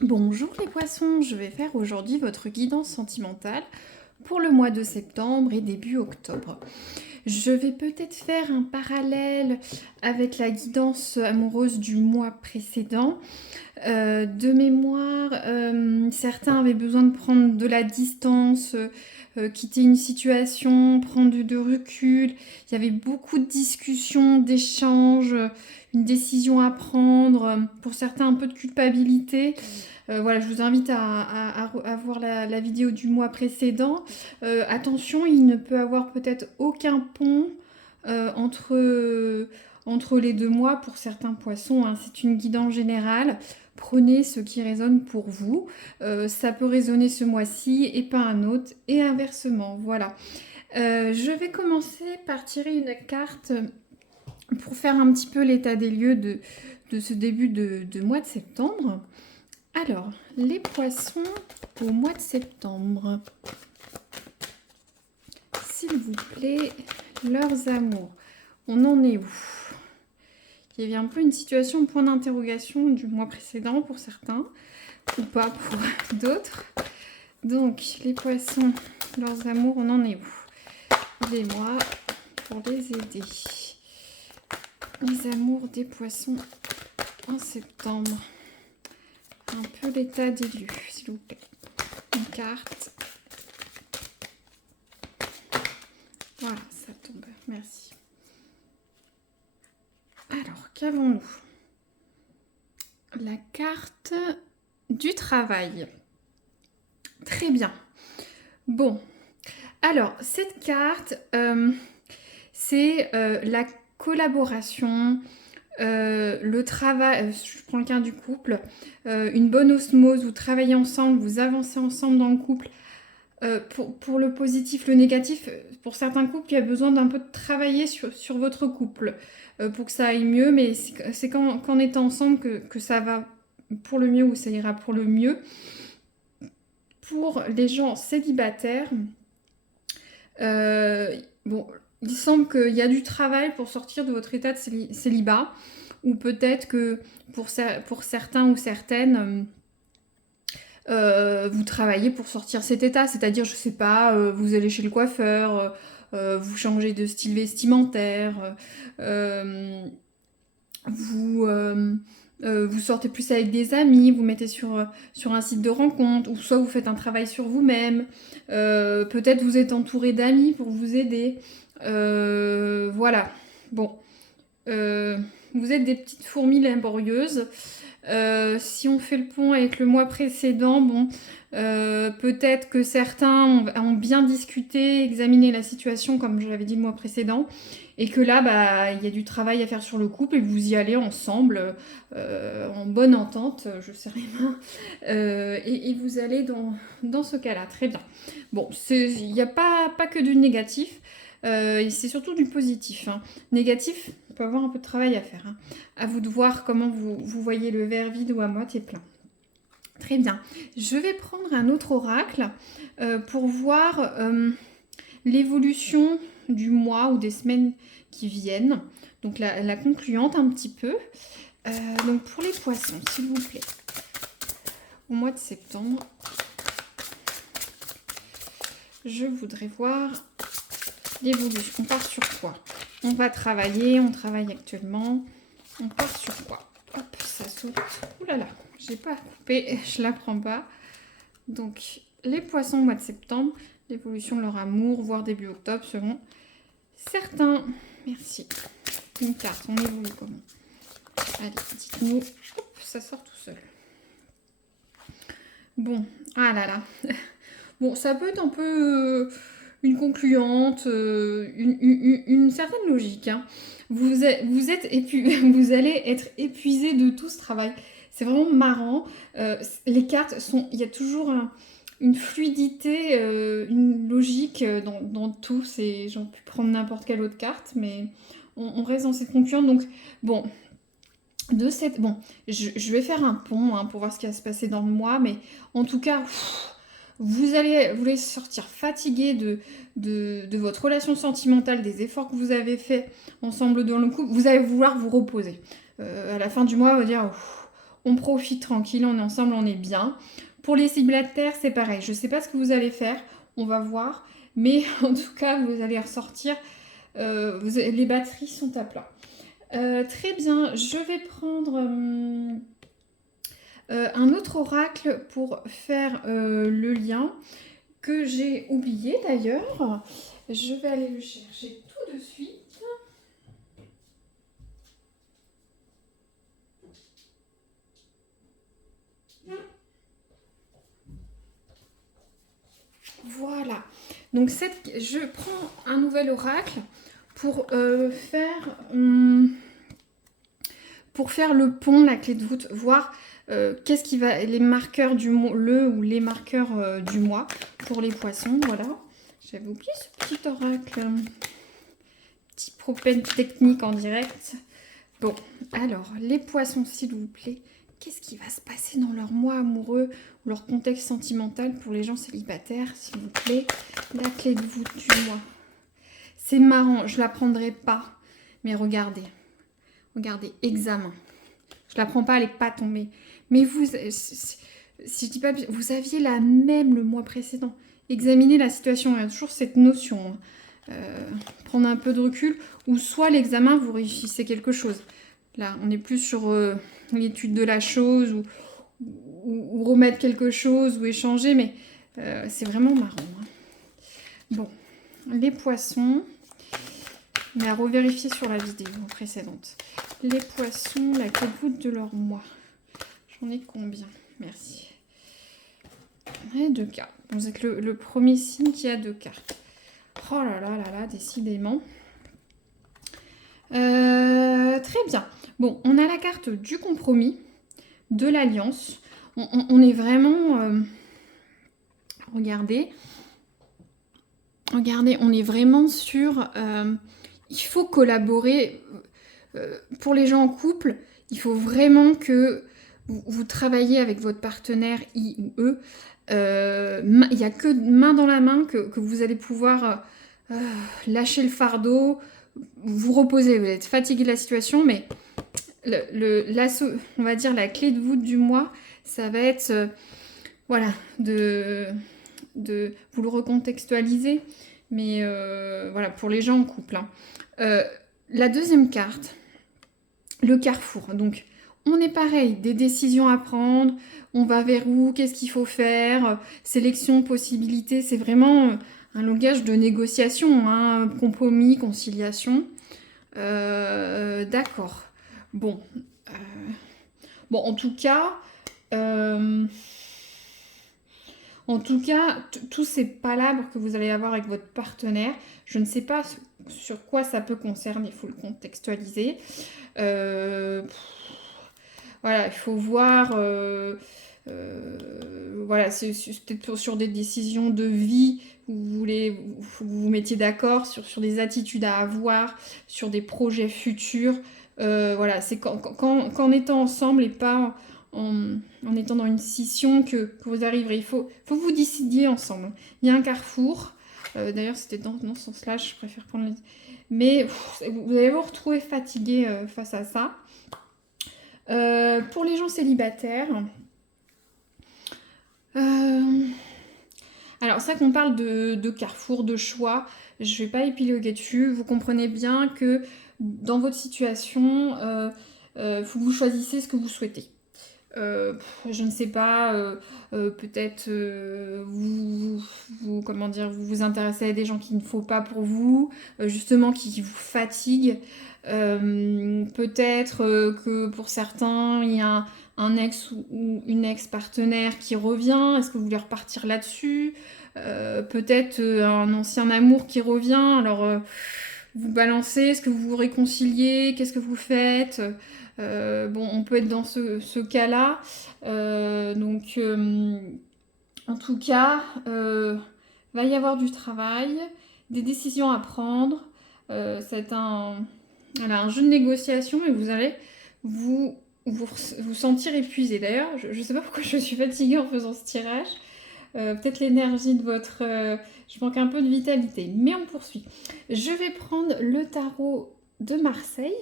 Bonjour les poissons, je vais faire aujourd'hui votre guidance sentimentale pour le mois de septembre et début octobre. Je vais peut-être faire un parallèle avec la guidance amoureuse du mois précédent. De mémoire, certains avaient besoin de prendre de la distance, quitter une situation, prendre de recul. Il y avait beaucoup de discussions, d'échanges, une décision à prendre, pour certains un peu de culpabilité. Voilà, je vous invite à voir la vidéo du mois précédent. Attention, il ne peut avoir peut-être aucun pont entre les 2 mois pour certains poissons, hein. C'est une guidance générale. Prenez ce qui résonne pour vous. Ça peut résonner ce mois-ci et pas un autre, et inversement. Voilà. Je vais commencer par tirer une carte pour faire un petit peu l'état des lieux de ce début de mois de septembre. Alors, les poissons au mois de septembre. S'il vous plaît, leurs amours. On en est où? Il y avait un peu une situation point d'interrogation du mois précédent pour certains, ou pas pour d'autres. Donc, les poissons, leurs amours, on en est où? Aidez-moi pour les aider. Les amours des poissons en septembre. Un peu l'état des lieux, s'il vous plaît. Une carte. Voilà, ça tombe. Merci. Alors, qu'avons-nous? La carte du travail. Très bien. Bon. Alors, cette carte, c'est la collaboration, le travail, je prends le cas du couple, une bonne osmose, vous travaillez ensemble, vous avancez ensemble dans le couple. Pour le positif, le négatif, pour certains couples, il y a besoin d'un peu de travailler sur votre couple pour que ça aille mieux, mais c'est qu'en étant ensemble que ça va pour le mieux ou ça ira pour le mieux. Pour les gens célibataires, bon, il semble qu'il y a du travail pour sortir de votre état de célibat, ou peut-être que pour certains ou certaines, vous travaillez pour sortir cet état, c'est-à-dire, je sais pas, vous allez chez le coiffeur, vous changez de style vestimentaire, vous, vous sortez plus avec des amis, vous mettez sur un site de rencontre, ou soit vous faites un travail sur vous-même, peut-être vous êtes entouré d'amis pour vous aider. Voilà. Bon. Vous êtes des petites fourmis laborieuses. Si on fait le pont avec le mois précédent, bon, peut-être que certains ont bien discuté, examiné la situation, comme je l'avais dit le mois précédent, et que là, bah, il y a du travail à faire sur le couple, et que vous y allez ensemble, en bonne entente, je serre les mains, et vous allez dans ce cas-là. Très bien. Bon, il n'y a pas que du négatif, c'est surtout du positif, hein. Négatif, on peut avoir un peu de travail à faire, hein. À vous de voir comment vous voyez le verre vide ou à moitié plein. Très bien. Je vais prendre un autre oracle pour voir l'évolution du mois ou des semaines qui viennent. Donc la concluante un petit peu. Donc pour les poissons, s'il vous plaît. Au mois de septembre, je voudrais voir l'évolution. On part sur quoi? On va travailler, on travaille actuellement. On part sur quoi? Hop, ça saute. Ouh là là, j'ai pas à couper, je la prends pas. Donc, les poissons au mois de septembre, l'évolution de leur amour, voire début octobre, selon certains. Merci. Une carte, on évolue comment? Allez, dites-nous. Hop, ça sort tout seul. Bon, ah là là. Bon, ça peut être un peu une concluante, une certaine logique, hein. Vous allez être épuisé de tout ce travail. C'est vraiment marrant. Les cartes sont, il y a toujours une fluidité, une logique dans tout. J'en pu prendre n'importe quelle autre carte, mais on reste dans cette concluante. Donc bon, bon, je vais faire un pont, hein, pour voir ce qui va se passer dans le mois, mais en tout cas. Vous allez sortir fatigué de votre relation sentimentale, des efforts que vous avez faits ensemble dans le couple. Vous allez vouloir vous reposer. À la fin du mois, on va dire, on profite tranquille, on est ensemble, on est bien. Pour les célibataires, c'est pareil. Je ne sais pas ce que vous allez faire, on va voir. Mais en tout cas, vous allez ressortir, les batteries sont à plat. Très bien, je vais prendre un autre oracle pour faire le lien que j'ai oublié d'ailleurs. Je vais aller le chercher tout de suite. Voilà. Donc je prends un nouvel oracle pour faire le pont, la clé de voûte, voir qu'est-ce qui va, les marqueurs du mois, ou les marqueurs du mois pour les poissons. Voilà. J'avais oublié ce petit oracle. Petit propène technique en direct. Bon, alors, les poissons, s'il vous plaît. Qu'est-ce qui va se passer dans leur mois amoureux ou leur contexte sentimental pour les gens célibataires, s'il vous plaît? La clé de voûte du mois. C'est marrant, je la prendrai pas. Mais regardez. Regardez, examen. Je la prends pas, elle n'est pas tombée. Mais vous, si je dis pas, vous aviez la même le mois précédent. Examinez la situation. Il y a toujours cette notion. Prendre un peu de recul. Ou soit l'examen, vous réussissez quelque chose. Là, on est plus sur l'étude de la chose ou remettre quelque chose ou échanger. Mais c'est vraiment marrant. Hein. Bon, les poissons. Mais à revérifier sur la vidéo précédente. Les poissons, la clé de voûte de leur mois. J'en ai combien? Merci. Et 2 cartes. Vous êtes le premier signe qui a 2 cartes. Oh là là là là, décidément. Très bien. Bon, on a la carte du compromis, de l'alliance. On est vraiment... regardez. Regardez, on est vraiment sur... il faut collaborer. Pour les gens en couple, il faut vraiment que vous travaillez avec votre partenaire, il ou eux. Il n'y a que main dans la main que vous allez pouvoir lâcher le fardeau, vous reposer. Vous êtes fatigué de la situation, mais on va dire la clé de voûte du mois, ça va être voilà, de vous le recontextualiser, mais voilà, pour les gens en couple. Hein. La deuxième carte, le carrefour. Donc, on est pareil, des décisions à prendre, on va vers où, qu'est-ce qu'il faut faire, sélection, possibilité, c'est vraiment un langage de négociation, hein, compromis, conciliation. D'accord. Bon. Bon, en tout cas, tous ces palabres que vous allez avoir avec votre partenaire, je ne sais pas sur quoi ça peut concerner, il faut le contextualiser. Voilà, il faut voir, voilà, c'est peut-être sur des décisions de vie, vous vous mettiez d'accord sur des attitudes à avoir, sur des projets futurs. Voilà, c'est qu'en étant ensemble et pas en étant dans une scission que vous arriverez. Il faut que vous décidiez ensemble. Il y a un carrefour. D'ailleurs, c'était dans ce sens-là, je préfère prendre les... Mais vous allez vous retrouver fatigué face à ça. Pour les gens célibataires, alors c'est vrai qu'on parle de carrefour, de choix, je ne vais pas épiloguer dessus, vous comprenez bien que dans votre situation, vous choisissez ce que vous souhaitez. Je ne sais pas, peut-être comment dire, vous vous intéressez à des gens qu'il ne faut pas pour vous, justement qui vous fatiguent. Peut-être que pour certains, il y a un ex ou une ex-partenaire qui revient. Est-ce que vous voulez repartir là-dessus? Peut-être un ancien amour qui revient. Alors, vous balancez, est-ce que vous vous réconciliez? Qu'est-ce que vous faites? Bon, on peut être dans ce cas-là. Donc, en tout cas, va y avoir du travail, des décisions à prendre. C'est un jeu de négociation et vous allez vous sentir épuisé. D'ailleurs, je ne sais pas pourquoi je suis fatiguée en faisant ce tirage. Peut-être l'énergie de votre... je manque un peu de vitalité. Mais on poursuit. Je vais prendre le tarot de Marseille.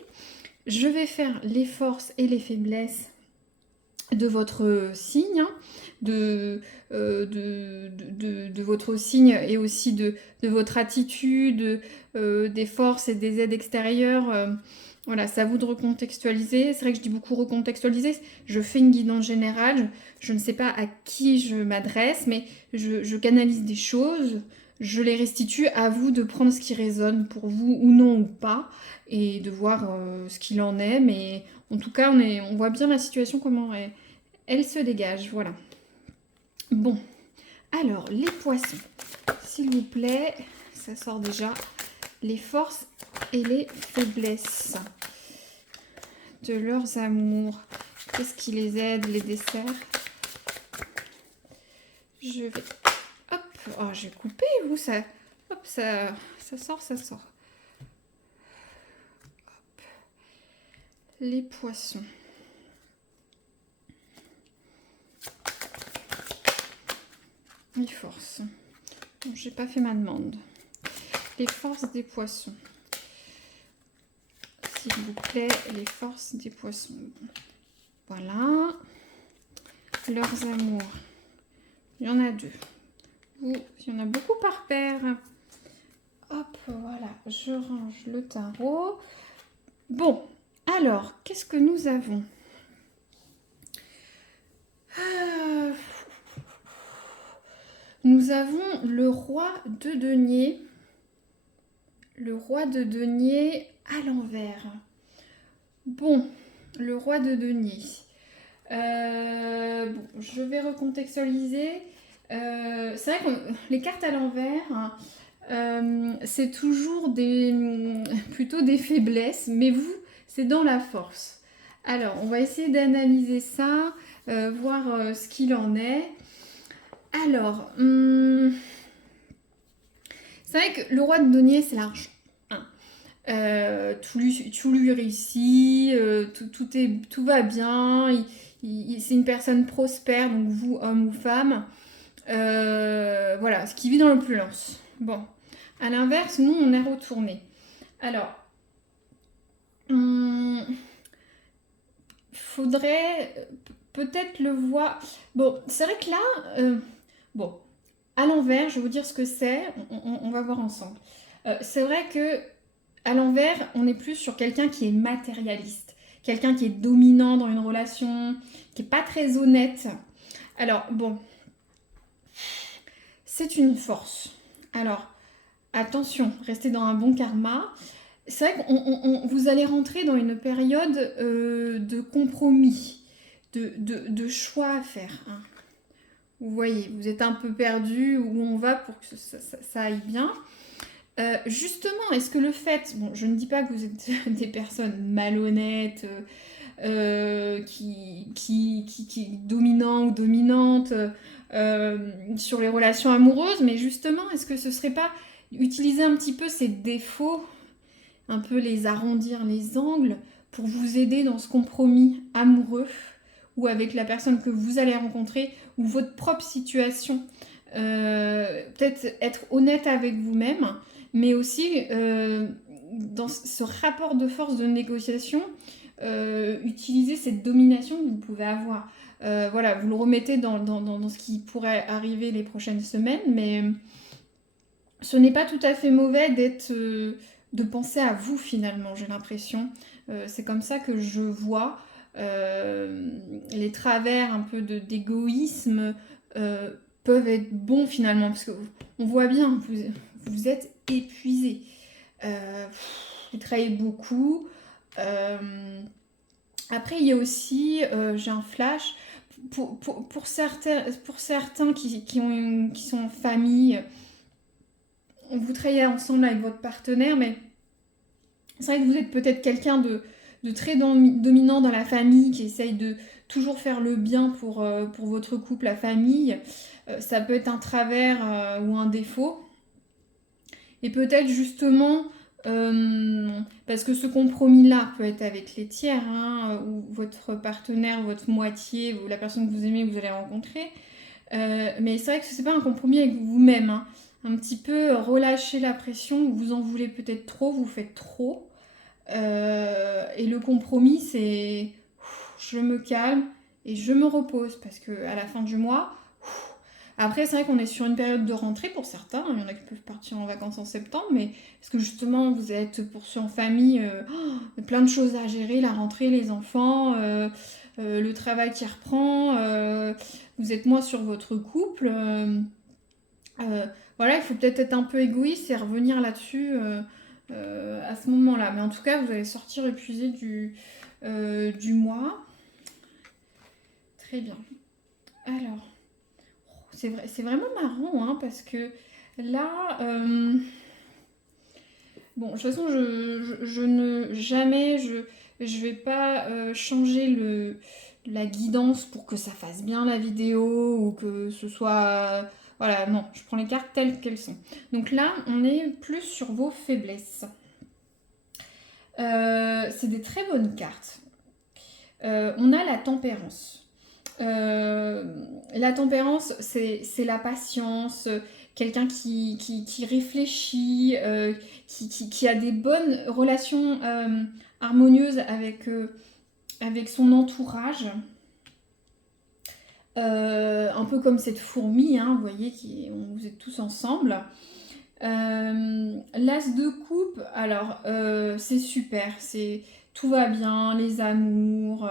Je vais faire les forces et les faiblesses de votre signe, hein, de votre signe et aussi de votre attitude, des forces et des aides extérieures. Voilà, c'est à vous de recontextualiser. C'est vrai que je dis beaucoup recontextualiser. Je fais une guidance générale. Je ne sais pas à qui je m'adresse, mais je canalise des choses. Je les restitue, à vous de prendre ce qui résonne pour vous ou non ou pas et de voir ce qu'il en est. Mais en tout cas, on voit bien la situation, comment elle se dégage. Voilà. Bon, alors les poissons, s'il vous plaît, ça sort déjà. Les forces et les faiblesses de leurs amours. Qu'est-ce qui les aide, les desserts? Je vais... Hop, oh, je vais couper, vous, ça... Hop, ça sort, ça sort. Hop. Les poissons. Les forces. Bon, j'ai pas fait ma demande. Les forces des poissons. S'il vous plaît, les forces des poissons. Voilà. Leurs amours. Il y en a 2. Il y en a beaucoup par paire. Hop, voilà. Je range le tarot. Bon, alors, qu'est-ce que nous avons? Nous avons le roi de denier. Le roi de denier à l'envers. Bon, le roi de denier. Bon, je vais recontextualiser. C'est vrai que les cartes à l'envers, c'est toujours plutôt des faiblesses, mais vous, c'est dans la force. Alors, on va essayer d'analyser ça, voir ce qu'il en est. Alors, c'est vrai que le roi de denier, c'est l'argent. Tout lui réussit, tout va bien, c'est une personne prospère, donc vous, homme ou femme, voilà, ce qui vit dans l'opulence. Bon, à l'inverse, nous, on est retourné. Alors, faudrait peut-être le voir. Bon, c'est vrai que là, bon, à l'envers, je vais vous dire ce que c'est, on va voir ensemble. C'est vrai que à l'envers, on est plus sur quelqu'un qui est matérialiste, quelqu'un qui est dominant dans une relation, qui n'est pas très honnête. Alors, bon, c'est une force. Alors, attention, restez dans un bon karma. C'est vrai que vous allez rentrer dans une période de compromis, de choix à faire. Hein. Vous voyez, vous êtes un peu perdu où on va pour que ça aille bien. Justement, est-ce que le fait, bon, je ne dis pas que vous êtes des personnes malhonnêtes, qui dominant ou dominante sur les relations amoureuses, mais justement, est-ce que ce serait pas utiliser un petit peu ces défauts, un peu les arrondir les angles pour vous aider dans ce compromis amoureux ou avec la personne que vous allez rencontrer ou votre propre situation, peut-être être honnête avec vous-même, mais aussi dans ce rapport de force de négociation, utiliser cette domination que vous pouvez avoir. Voilà, vous le remettez dans ce qui pourrait arriver les prochaines semaines, mais ce n'est pas tout à fait mauvais de penser à vous finalement, j'ai l'impression. C'est comme ça que je vois les travers un peu d'égoïsme peuvent être bons finalement, parce qu'on voit bien, vous êtes épuisé. Vous travaillez beaucoup. Après, il y a aussi, j'ai un flash, pour certains qui sont en famille, vous travaillez ensemble avec votre partenaire, mais c'est vrai que vous êtes peut-être quelqu'un de très dominant dans la famille, qui essaye de toujours faire le bien pour votre couple, la famille. Ça peut être un travers ou un défaut. Et peut-être justement, parce que ce compromis-là peut être avec les tiers, hein, ou votre partenaire, votre moitié, ou la personne que vous aimez, que vous allez rencontrer. Mais c'est vrai que c'est pas un compromis avec vous-même. Hein. Un petit peu relâcher la pression, vous en voulez peut-être trop, vous faites trop. Et le compromis, c'est je me calme et je me repose parce que à la fin du mois, après c'est vrai qu'on est sur une période de rentrée pour certains, il y en a qui peuvent partir en vacances en septembre, mais est-ce que justement vous êtes poursuivis en famille, plein de choses à gérer, la rentrée, les enfants, le travail qui reprend, vous êtes moins sur votre couple, voilà, il faut peut-être être un peu égoïste et revenir là-dessus à ce moment-là. Mais en tout cas, vous allez sortir épuisé du mois. Très bien. Alors, c'est vraiment marrant, hein, parce que là, bon, de toute façon, je ne jamais, je vais pas changer la guidance pour que ça fasse bien la vidéo ou que ce soit, voilà, non, je prends les cartes telles qu'elles sont. Donc là, on est plus sur vos faiblesses. C'est des très bonnes cartes. On a la tempérance. La tempérance, c'est la patience, quelqu'un qui réfléchit, qui a des bonnes relations harmonieuses avec son entourage. Un peu comme cette fourmi, hein, vous voyez, vous êtes tous ensemble. L'as de coupe, alors c'est super, tout va bien, les amours,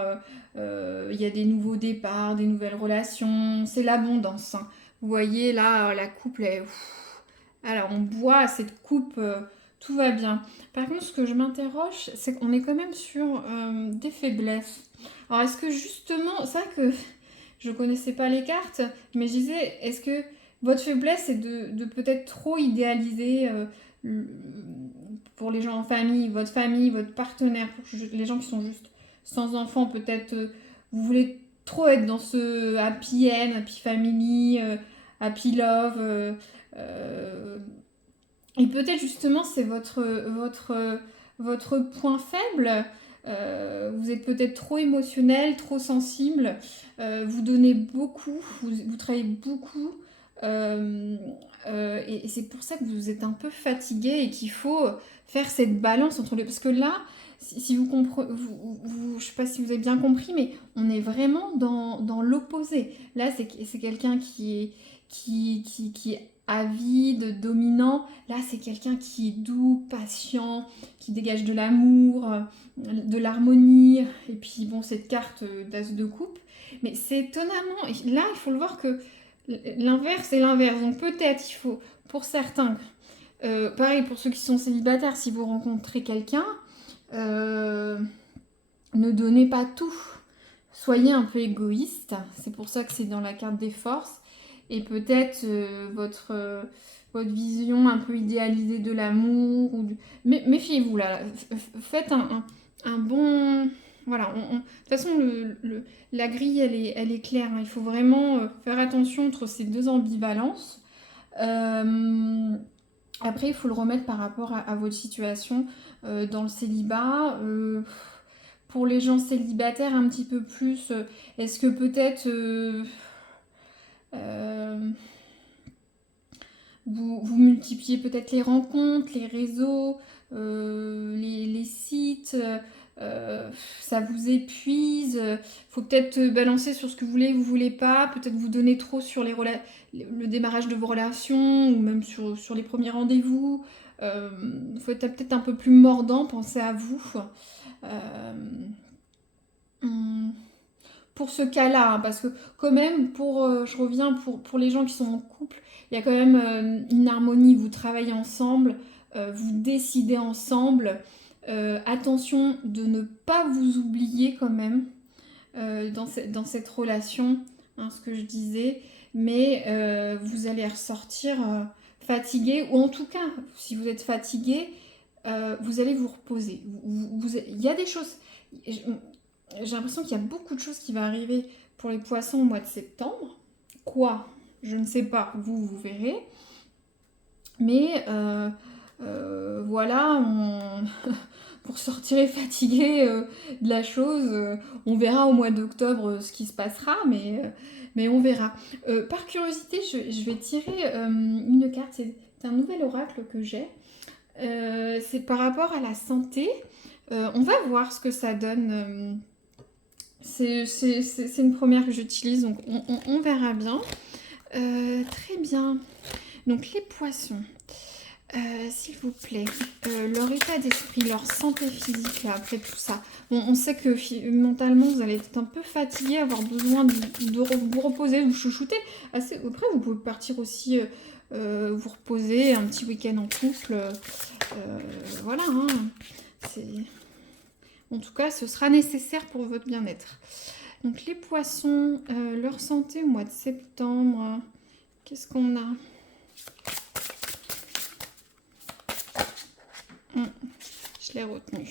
il y a des nouveaux départs, des nouvelles relations, c'est l'abondance, hein. Vous voyez là, la coupe, alors on boit à cette coupe, tout va bien. Par contre, ce que je m'interroge, c'est qu'on est quand même sur des faiblesses. Alors est-ce que justement, c'est vrai que je connaissais pas les cartes, mais je disais, est-ce que votre faiblesse, c'est de peut-être trop idéaliser pour les gens en famille, votre partenaire, pour les gens qui sont juste sans enfants, peut-être vous voulez trop être dans ce happy end, happy family, happy love. Et peut-être justement c'est votre point faible. Vous êtes peut-être trop émotionnel, trop sensible. Vous donnez beaucoup, vous travaillez beaucoup. Euh, et c'est pour ça que vous êtes un peu fatigué et qu'il faut faire cette balance entre les... Parce que là, si vous comprenez, je ne sais pas si vous avez bien compris, mais on est vraiment dans l'opposé. Là, c'est quelqu'un qui est avide, dominant. Là, c'est quelqu'un qui est doux, patient, qui dégage de l'amour, de l'harmonie. Et puis, bon, cette carte d'as de coupe. Mais c'est étonnamment... Là, il faut le voir que l'inverse est l'inverse. Donc peut-être il faut, pour certains, pareil pour ceux qui sont célibataires, si vous rencontrez quelqu'un, euh, ne donnez pas tout. Soyez un peu égoïste. C'est pour ça que c'est dans la carte des forces. Et peut-être votre vision un peu idéalisée de l'amour. Mais méfiez-vous là. Faites un bon... Voilà. De toute façon, la grille, elle est claire, hein. Il faut vraiment faire attention entre ces deux ambivalences. Après, il faut le remettre par rapport à votre situation dans le célibat. Pour les gens célibataires, un petit peu plus, est-ce que peut-être euh, vous multipliez peut-être les rencontres, les réseaux, les sites, ça vous épuise. Faut peut-être balancer sur ce que vous voulez pas, peut-être vous donner trop sur le démarrage de vos relations ou même sur les premiers rendez-vous. Faut être peut-être un peu plus mordant, pensez à vous. Euh, hum, pour ce cas-là, hein, parce que quand même, je reviens pour les gens qui sont en couple, il y a quand même une harmonie, vous travaillez ensemble, vous décidez ensemble. Attention de ne pas vous oublier quand même dans cette relation, hein, ce que je disais, mais vous allez ressortir fatigué, ou en tout cas, si vous êtes fatigué, vous allez vous reposer. Il y a des choses... J'ai l'impression qu'il y a beaucoup de choses qui vont arriver pour les poissons au mois de septembre. Quoi? Je ne sais pas, vous verrez. Mais voilà, pour sortir fatigué de la chose, on verra au mois d'octobre ce qui se passera, mais on verra. Par curiosité, je vais tirer une carte, c'est un nouvel oracle que j'ai. C'est par rapport à la santé. On va voir ce que ça donne C'est une première que j'utilise, donc on verra bien. Très bien. Donc les poissons, s'il vous plaît, leur état d'esprit, leur santé physique là, après tout ça. Bon, on sait que mentalement vous allez être un peu fatigué, avoir besoin de vous reposer, vous chouchouter. Après, vous pouvez partir aussi vous reposer, un petit week-end en couple. Voilà, hein. En tout cas, ce sera nécessaire pour votre bien-être. Donc les poissons, leur santé au mois de septembre, qu'est-ce qu'on a? Je l'ai retenu.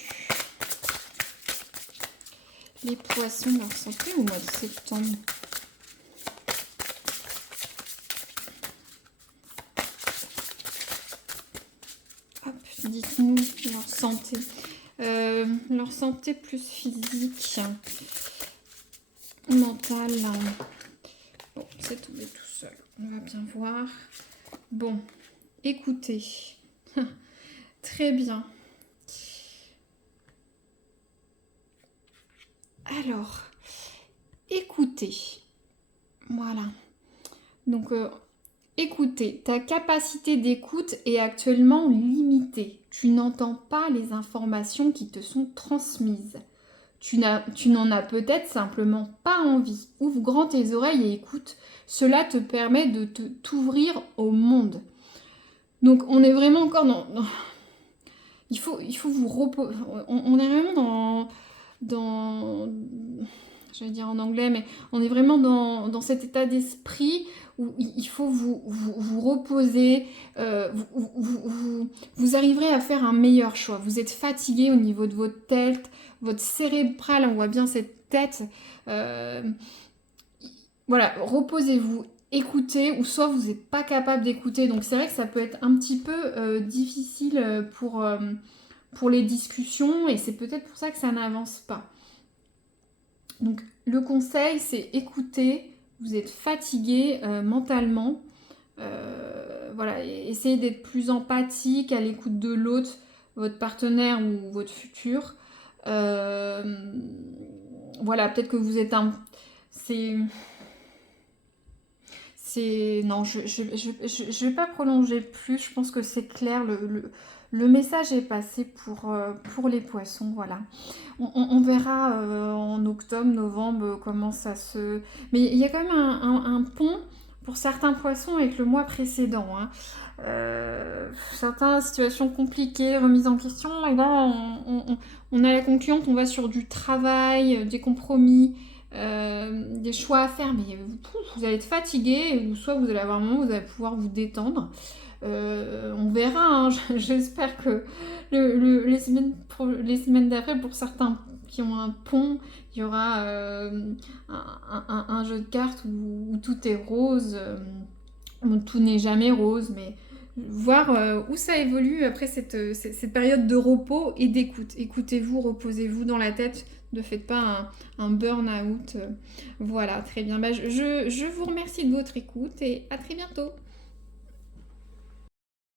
Les poissons, leur santé au mois de septembre. Hop, dites-nous leur santé. Leur santé plus physique, mentale. Bon, c'est tombé tout seul. On va bien voir. Bon, écoutez. Très bien. Alors, écoutez. Voilà. Donc, écoutez, ta capacité d'écoute est actuellement limitée. Tu n'entends pas les informations qui te sont transmises. Tu n'en as peut-être simplement pas envie. Ouvre grand tes oreilles et écoute. Cela te permet de t'ouvrir au monde. Donc, on est vraiment encore dans il faut vous reposer. On est vraiment j'allais dire en anglais, mais on est vraiment dans cet état d'esprit où il faut vous reposer, vous arriverez à faire un meilleur choix. Vous êtes fatigué au niveau de votre tête, votre cérébral, on voit bien cette tête. Voilà, reposez-vous, écoutez, ou soit vous n'êtes pas capable d'écouter. Donc c'est vrai que ça peut être un petit peu difficile pour les discussions, et c'est peut-être pour ça que ça n'avance pas. Donc le conseil, c'est écouter, vous êtes fatigué mentalement, voilà, essayez d'être plus empathique à l'écoute de l'autre, votre partenaire ou votre futur. Voilà, peut-être que vous êtes non, je vais pas prolonger plus, je pense que c'est clair, le message est passé pour les poissons, voilà. On verra en octobre, novembre comment ça se... Mais il y a quand même un pont pour certains poissons avec le mois précédent, hein. Certaines situations compliquées, remises en question, et là on a la concluante, on va sur du travail, des compromis, des choix à faire, mais vous allez être fatigué, ou soit vous allez avoir un moment où vous allez pouvoir vous détendre. On verra, hein. J'espère que les semaines d'après, pour certains qui ont un pont, il y aura un jeu de cartes où tout est rose. Tout n'est jamais rose, mais voir où ça évolue après cette période de repos et d'écoute. Écoutez-vous, reposez-vous dans la tête, ne faites pas un burn-out. Voilà, très bien. Bah, je vous remercie de votre écoute et à très bientôt.